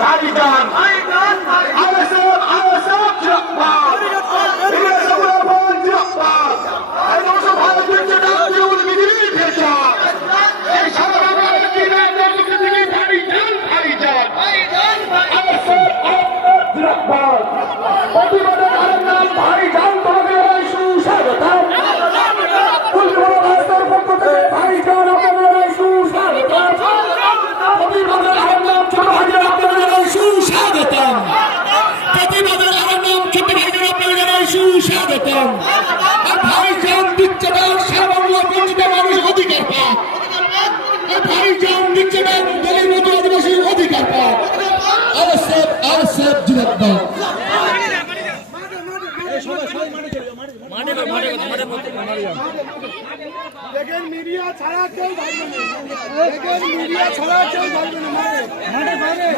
দাবি দান সুস্বাগতম। ভাইজান দিচ্ছে না সামান্য বঞ্চিত মানুষ অধিকার পাক আর ভাইজান দিচ্ছে না দলিত আদিবাসী অধিকার পাক আরএসএফ জিন্দাবাদ দেখেন, মিডিয়া ছাড়া কেউ মিডিয়া ছাড়া কেউ ভাববে না। মাঠে।